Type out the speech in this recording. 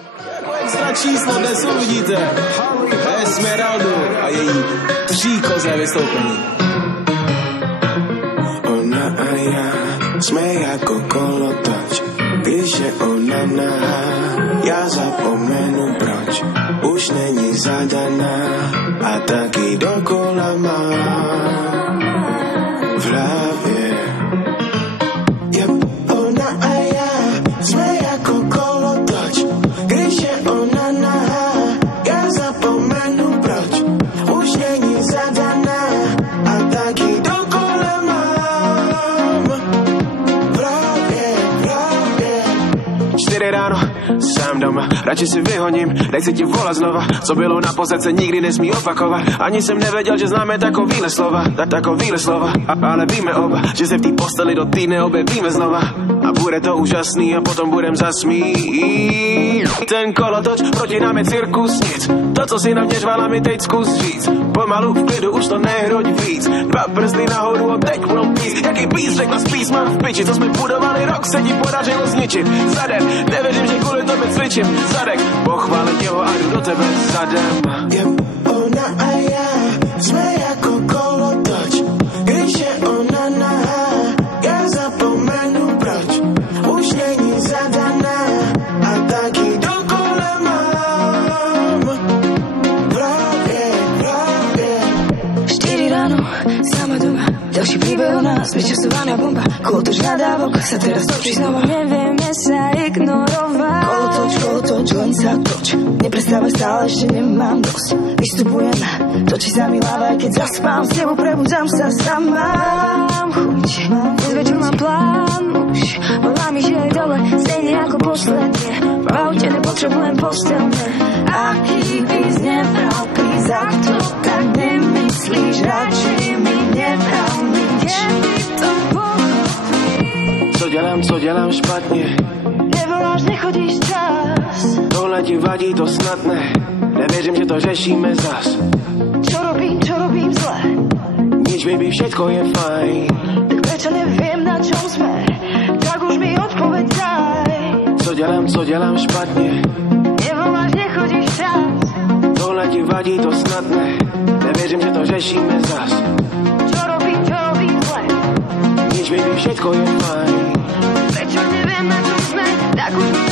Jako extra číslo dnes uvidíte Esmeraldu a její příkozné vystoupení. Ona a já jsme jako kolotoč, když je ona nahá, já zapomenu proč, už není zadaná a taky dokola mám v hlavě. Ona a já jsme jako kolotoč, když je ona nahá, já zapomenu proč, už není zadaná a taky dokola mám v hlavě. 4 ráno, sám doma, radši si vyhoním, nechci ti volat znova, co bylo naposled se nikdy nesmí opakovat, ani jsem nevěděl, že známe takovýhle slova, takovýhle slova, ale víme oba, že se v té posteli do týdne objevíme znova a bude to úžasný a potom budem zasmít. Ten kolotoč proti nám je cirkus, nic, to, co si na mě žvala, mi teď zkus říct, pomalu v klidu, už to nehroď víc, 2 prsty nahoru a teď world peace, jaký peace, řekla spíš, mám v piči, co jsme budovali rok, se ti podařilo zničit, zadem, nevěřím, že kvůli tobě cvičím, zadek, pochválit jeho a jdu do tebe zadem. Ona a já jsme jako kolotoč, když je ona nahá, já zapomenu proč, už není zadaná a taky dokola mám v hlavě. 4 ráno, sama doma, ďalší príbeh o nás, vyčasovaná bomba, kolotoč nadávok sa teraz točí znova. Nevieme sa ignorovať, kolotoč, len sa toč, neprestávaj stále, ešte nemám dosť, vystupujem, točí sa mi hlava, keď zaspám, s tebou prebudzam sa sama. Mám chuť, dnes večer mám plán, už volá mi, že je dole, stejne ako posledne, v aute nepotrebujem postelne, aký by znebral prísť, ak to tak nemyslíš, radšej mi nebral nič. To pochopíš. Co dělám špatně? Nevoláš, nechodíš čas. Tohle ti vadí, to snad ne. Nevěřím, že to řešíme zas. Čo robím zle? Nič, baby, všetko je fajn. Tak prečo neviem, na čom sme? Tak už mi odpoveď daj. Co dělám špatně? Nevoláš, nechodíš čas. Tohle ti vadí, to snad ne. Nevěřím, že to řešíme zas. Čo robím zle? Nič, baby, všetko je fajn. Prečo neviem, na čom sme? Tak už mi